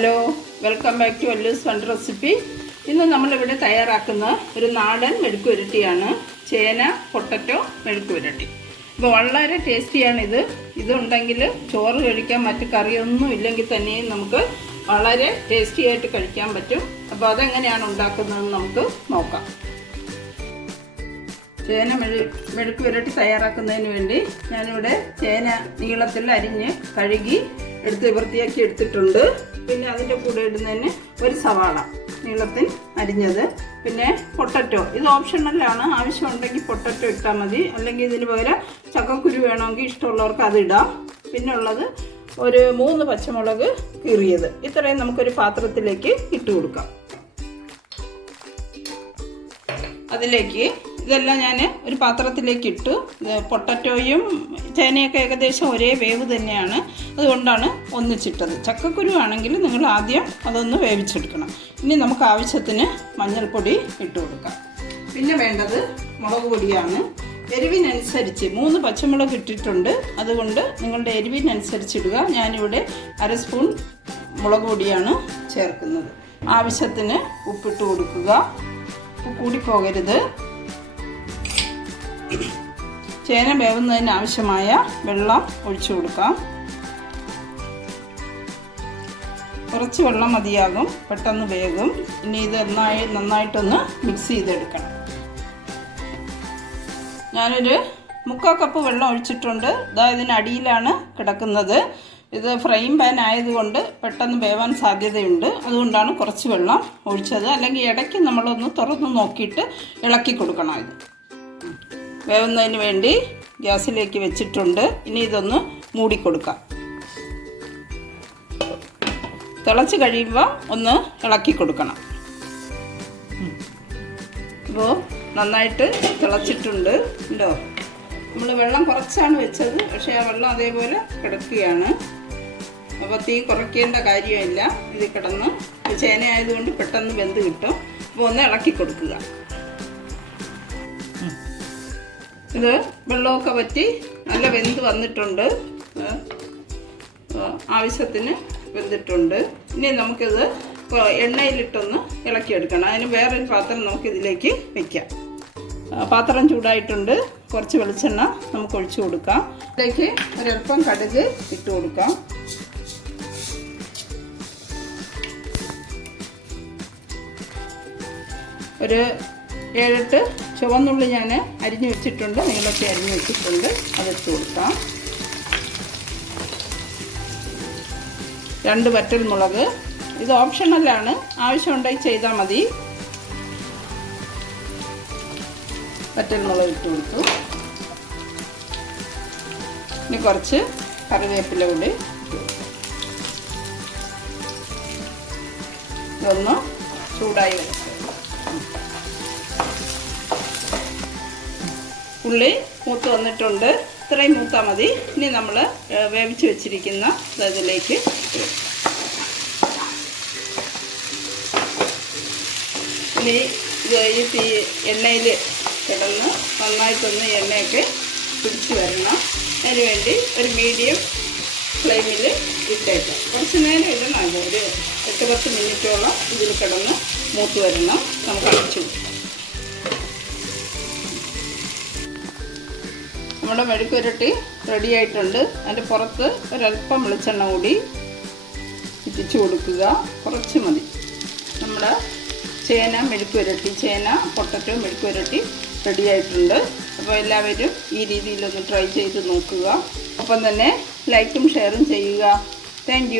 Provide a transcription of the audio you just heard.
Hello welcome back to അല്ലൂസ് ഫണ്ട് recipe ഇന്ന് നമ്മളിവിടെ തയ്യാറാക്കുന്ന ഒരു നാടൻ മെഴുക്കുരുട്ടിയാണ് ചേന പൊട്ടറ്റോ മെഴുക്കുരുട്ടി അപ്പോൾ വളരെ ടേസ്റ്റിയാണിത് ഇതുണ്ടെങ്കിൽ ചോറ് കഴിക്കാൻ മറ്റു കറിയൊന്നും ഇല്ലെങ്കിൽ തന്നെയും നമുക്ക് വളരെ ടേസ്റ്റി ആയിട്ട് കഴിക്കാൻ പറ്റും. അപ്പോൾ അതെങ്ങനെയാണ് ഉണ്ടാക്കുന്നതെന്ന് നമുക്ക് നോക്കാം. ചേന മെഴു മെഴുക്കുരട്ടി തയ്യാറാക്കുന്നതിന് വേണ്ടി ഞാനിവിടെ ചേന നീളത്തിൽ അരിഞ്ഞ് കഴുകി എടുത്ത് വൃത്തിയാക്കി എടുത്തിട്ടുണ്ട്. പിന്നെ അതിന്റെ കൂടെ ഇടുന്നതിന് ഒരു സവാള നീളത്തിൽ അരിഞ്ഞത്. പിന്നെ പൊട്ടറ്റോ. ഇത് ഓപ്ഷണലാണ് ആവശ്യമുണ്ടെങ്കിൽ പൊട്ടറ്റോ ഇട്ടാൽ മതി. അല്ലെങ്കിൽ ഇതിന് പകരം ചക്കക്കുരു വേണമെങ്കിൽ ഇഷ്ടമുള്ളവർക്ക് അത് ഇടാം. പിന്നെ ഉള്ളത് ഒരു മൂന്ന് പച്ചമുളക് കീറിയത്. ഇത്രയും നമുക്കൊരു പാത്രത്തിലേക്ക് ഇട്ട് കൊടുക്കാം. അതിലേക്ക് ഇതെല്ലാം ഞാൻ ഒരു പാത്രത്തിലേക്ക് ഇട്ടു പൊട്ടറ്റോയും ചേനയൊക്കെ ഏകദേശം ഒരേ വേവ് തന്നെയാണ്. അതുകൊണ്ടാണ് ഒന്നിച്ചിട്ടത്. ചക്കക്കുരു ആണെങ്കിൽ നിങ്ങൾ ആദ്യം അതൊന്ന് വേവിച്ചെടുക്കണം. ഇനി നമുക്ക് ആവശ്യത്തിന് മഞ്ഞൾപ്പൊടി ഇട്ട് കൊടുക്കാം. പിന്നെ വേണ്ടത് മുളക് പൊടിയാണ്. എരിവിനനുസരിച്ച് മൂന്ന് പച്ചമുളക് ഇട്ടിട്ടുണ്ട്. അതുകൊണ്ട് നിങ്ങളുടെ എരിവിനനുസരിച്ച് ഇടുക ഞാനിവിടെ അര സ്പൂൺ മുളക് പൊടിയാണ് ചേർക്കുന്നത്. ആവശ്യത്തിന് ഉപ്പിട്ട് കൊടുക്കുക. ഉപ്പ് കൂടിപ്പോകരുത്. ചേന വേവുന്നതിന് ആവശ്യമായ വെള്ളം ഒഴിച്ചു കൊടുക്കാം. കുറച്ച് വെള്ളം മതിയാകും. പെട്ടെന്ന് വേകും ഇനി ഇത് നന്നായി നന്നായിട്ടൊന്ന് മിക്സ് ചെയ്തെടുക്കണം. ഞാനൊരു മുക്കാൽ കപ്പ് വെള്ളം ഒഴിച്ചിട്ടുണ്ട്. ഇതാ ഇതിനടിയിലാണ് കിടക്കുന്നത്. ഇത് ഫ്രെയിം പാൻ ആയതുകൊണ്ട് പെട്ടെന്ന് വേവാൻ സാധ്യതയുണ്ട്. അതുകൊണ്ടാണ് കുറച്ച് വെള്ളം ഒഴിച്ചത്. അല്ലെങ്കിൽ ഇടയ്ക്ക് നമ്മളൊന്ന് തുറന്ന് നോക്കിയിട്ട് ഇളക്കി കൊടുക്കണം ഇത്. വേവുന്നതിന് വേണ്ടി ഗ്യാസിലേക്ക് വെച്ചിട്ടുണ്ട്. ഇനി ഇതൊന്ന് മൂടിക്കൊടുക്കാം തിളച്ച് കഴിയുമ്പോൾ ഒന്ന് ഇളക്കി കൊടുക്കണം. ഇപ്പോൾ നന്നായിട്ട് തിളച്ചിട്ടുണ്ട്. ഉണ്ടോ നമ്മൾ വെള്ളം കുറച്ചാണ് വെച്ചത്. പക്ഷേ ആ വെള്ളം അതേപോലെ കിടക്കുകയാണ്. അപ്പോൾ തീ കുറയ്ക്കേണ്ട കാര്യമില്ല. ഇത് കിടന്ന് ചേന ആയതുകൊണ്ട് പെട്ടെന്ന് വെന്ത് കിട്ടും. അപ്പോൾ ഒന്ന് ഇളക്കി കൊടുക്കുക. ഇത് വെള്ളമൊക്കെ വറ്റി നല്ല വെന്ത് വന്നിട്ടുണ്ട്. ആവശ്യത്തിന് വെന്തിട്ടുണ്ട്. ഇനി നമുക്കിത് എണ്ണയിലിട്ടൊന്ന് ഇളക്കിയെടുക്കണം. അതിന് വേറൊരു പാത്രം നമുക്ക് ഇതിലേക്ക് വെക്കാം പാത്രം ചൂടായിട്ടുണ്ട്. കുറച്ച് വെളിച്ചെണ്ണ നമുക്ക് ഒഴിച്ചു കൊടുക്കാം. ഇതിലേക്ക് ഒരല്പം കടുക് ഇട്ട് കൊടുക്കാം. ഒരു ഏഴെട്ട് ചുവന്നുള്ളി ഞാൻ അരിഞ്ഞു വെച്ചിട്ടുണ്ട്. നീളത്തിൽ അരിഞ്ഞു വെച്ചിട്ടുണ്ട്. അതിട്ട് കൊടുക്കാം. രണ്ട് വറ്റൽ മുളക്. ഇത് ഓപ്ഷണലാണ് ആവശ്യമുണ്ടെങ്കിൽ ചെയ്താൽ മതി. വറ്റൽ മുളക് ഇട്ട് കൊടുത്തു. ഇനി കുറച്ച് കറിവേപ്പില കൂടി ഇതൊന്ന് ചൂടായി വരട്ടെ. ഉള്ളി മൂത്ത് വന്നിട്ടുണ്ട്. ഇത്രയും മൂത്താൽ മതി. ഇനി നമ്മൾ വേവിച്ച് വെച്ചിരിക്കുന്ന ഇതിലേക്ക് ഇനി ഈ തീ എണ്ണയിൽ കിടന്ന് നന്നായിട്ടൊന്ന് എണ്ണയൊക്കെ പിടിച്ച് വരണം. അതിനുവേണ്ടി ഒരു മീഡിയം ഫ്ലെയിമിൽ ഇട്ടേക്കാം. കുറച്ച് നേരം ഇടണം ഒരു എട്ട് പത്ത് മിനിറ്റോളം ഇതിൽ കിടന്ന് മൂത്ത് വരണം. നമുക്ക് അടച്ചു നമ്മുടെ മെഴുക്കുരട്ടി റെഡി ആയിട്ടുണ്ട് അതിന്റെ പുറത്ത് ഒരല്പം വെളിച്ചെണ്ണ കൂടി ഇറ്റിച്ചു കൊടുക്കുക. കുറച്ച് മതി. നമ്മുടെ ചേന മെഴുക്കുരട്ടി ചേന പൊട്ടറ്റോ മെഴുക്കുരട്ടി റെഡി ആയിട്ടുണ്ട് അപ്പോൾ എല്ലാവരും ഈ രീതിയിലൊന്ന് ട്രൈ ചെയ്ത് നോക്കുക. ഒപ്പം തന്നെ ലൈക്കും ഷെയറും ചെയ്യുക. താങ്ക്